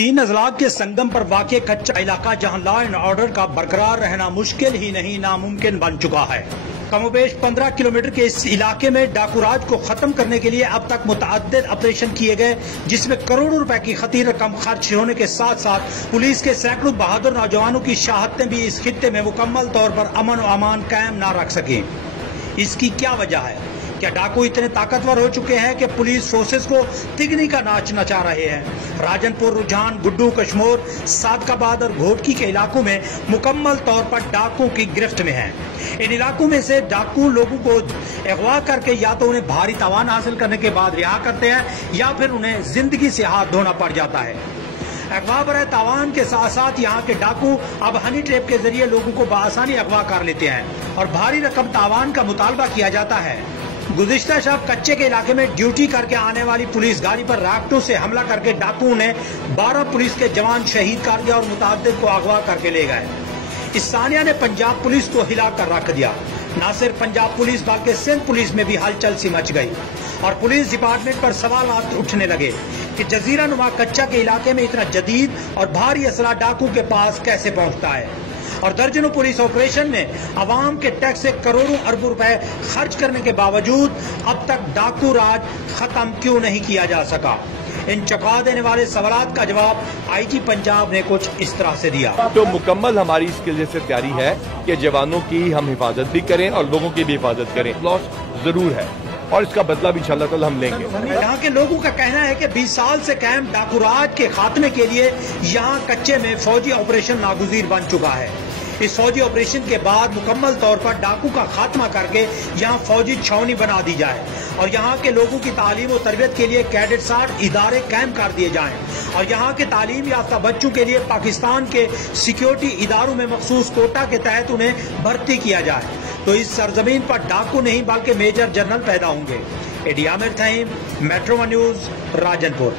तीन अजला के संगम पर वाक़ कच्चा इलाका जहां लॉ एंड ऑर्डर का बरकरार रहना मुश्किल ही नहीं नामुमकिन बन चुका है। कमोबेश 15 किलोमीटर के इस इलाके में डाकूराज को खत्म करने के लिए अब तक मुतअद्दिद ऑपरेशन किए गए, जिसमें करोड़ों रुपए की खती रकम खर्च होने के साथ साथ पुलिस के सैकड़ों बहादुर नौजवानों की शहादतें भी इस खित्ते में मुकम्मल तौर पर अमन और अमान कायम न रख सके। इसकी क्या वजह है? क्या डाकू इतने ताकतवर हो चुके हैं कि पुलिस फोर्सेस को तिगनी का नाच नचा रहे हैं? राजनपुर, रुझान, गुड्डू, कश्मोर, सादकाबाद और घोटकी के इलाकों में मुकम्मल तौर पर डाकुओं की गिरफ्त में हैं। इन इलाकों में से डाकू लोगों को अगवा करके या तो उन्हें भारी तावान हासिल करने के बाद रिहा करते हैं या फिर उन्हें जिंदगी से हाथ धोना पड़ जाता है। अगवा बरए तावान के साथ साथ यहाँ के डाकू अब हनी ट्रैप के जरिए लोगों को बआसानी अगवा कर लेते हैं और भारी रकम तावान का मुतालबा किया जाता है। गुज़िश्ता शब कच्चे के इलाके में ड्यूटी करके आने वाली पुलिस गाड़ी पर रॉकेटों से हमला करके डाकुओं ने 12 पुलिस के जवान शहीद कर दिया और मुतअद्दिद को अगवा करके ले गए। इस सानिया ने पंजाब पुलिस को हिला कर रख दिया। न सिर्फ पंजाब पुलिस बल्कि सिंध पुलिस में भी हलचल सी मच गई और पुलिस डिपार्टमेंट पर सवाल उठने लगे कि जजीरा नुमा कच्चा के इलाके में इतना जदीद और भारी असला डाकू के पास कैसे पहुंचता है। और दर्जनों पुलिस ऑपरेशन ने अवाम के टैक्स से करोड़ों अरबों रुपए खर्च करने के बावजूद अब तक डाकू राज खत्म क्यों नहीं किया जा सका? इन चौंका देने वाले सवालात का जवाब आईजी पंजाब ने कुछ इस तरह से दिया। तो मुकम्मल हमारी इसके लिए से तैयारी है कि जवानों की हम हिफाजत भी करें और लोगों की भी हिफाजत करें। लॉस जरूर है और इसका बदला भी इंशाअल्लाह ताला हम लेंगे। यहाँ के लोगों का कहना है कि 20 साल से कायम डाकूराज के खात्मे के लिए यहाँ कच्चे में फौजी ऑपरेशन नागुज़ीर बन चुका है। इस फौजी ऑपरेशन के बाद मुकम्मल तौर पर डाकू का खात्मा करके यहाँ फौजी छावनी बना दी जाए और यहाँ के लोगों की तालीम और तरबियत के लिए कैडेट 60 इदारे कायम कर दिए जाएं और यहाँ के तालीम याफ्ता बच्चों के लिए पाकिस्तान के सिक्योरिटी इदारों में मखसूस कोटा के तहत उन्हें भर्ती किया जाए। तो इस सरजमीन पर डाकू नहीं बल्कि मेजर जनरल पैदा होंगे। एडी आमिर थईम, मेट्रो वन न्यूज, राजनपुर।